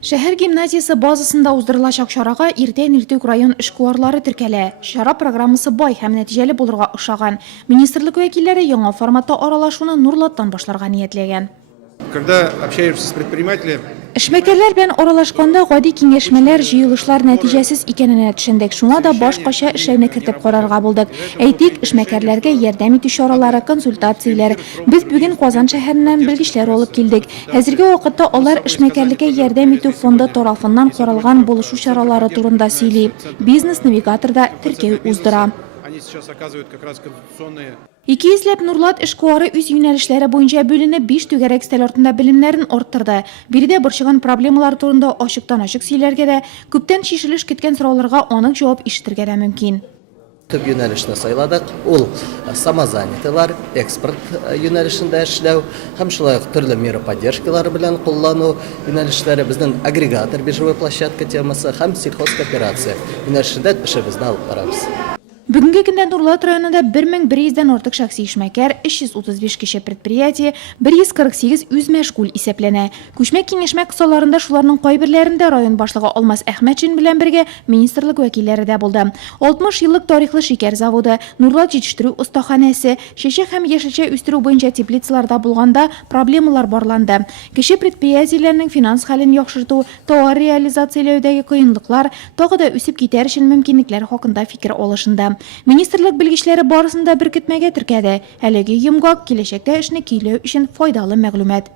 Шәһәр гимназиясы базасында уздырылачак чарага иртән иртүк район эшкуарлары теркәлә. Чара программасы бай һәм нәтиҗәле булырга охшаган. Министрлык вәкилләре яңа форматта аралашуны Нурлаттан башларга ниятләгән. Когда общаешься с предпринимателем, Эшмәкәрләр белән аралашканда гади киңәшмәләр, җыелышлар нәтиҗәсез икәненә төшендек. Шуңа да башкача эшләүне кертеп карарга булдык. Әйтик, эшмәкәрләргә ярдәм итү чаралары, консультацияләр. Без бүген Казан шәһәреннән белгечләр алып килдек. Хәзерге вакытта алар эшмәкәрлеккә ярдәм итү фонды тарафыннан каралган булышу чаралары турында сөйли. Бизнес-навигаторда теркәү уздыра. они сейчас оказывают как раз консультационные. 200 Нурлат эшкуары үз юнәлешләре буенча бүленеп 5 түгәрәк стель артында белемнәрен арттырды. Биредә борчыган проблемалар турында ачыктан-ачык сөйләргә дә, күптән шишелеш көткән сорауларга анык җавап ишетергә дә мөмкин. Төп юнәлешне сайладык. Ул самозанятыйлар, экспорт юнәлешендә эшләү һәм шулай ук төрле мера поддержкалары белән куллану юнәлешләре, безнең агрегатор биржевой площадка темасы һәм сельхозкооперация юнәлешендә эшебезне алып барабыз. Бүгенге көндә Нурлат районында 1100-дән артык шәхси эшмәкәр, 335 кеше предприятие, 148 үз мәшгуль исәпләнә. Күчмә киңәшмә кысаларында шуларның кайберләрендә район башлыгы Алмаз Әхмәтшин белән бергә министрлык вәкилләре дә булды. 60 еллык тарихлы шикәр заводы, Нурлат җитештерү остаханәсе, чәчәк һәм яшелчә үстерү буенча теплицаларда булганда проблемалар барланды. Кеше предприятиеләрнең финанс хәлен яхшырту, товар реализацияләүдәге кыенлыклар, тагы да үсеп китәр өчен мөмкинлекләр хакында фикер алышында. Министрлык белгечләре барысында бер көтмәгә теркәде. Әлеге йомгак киләчәктә эшне көйләү өчен файдалы мәгълүмат.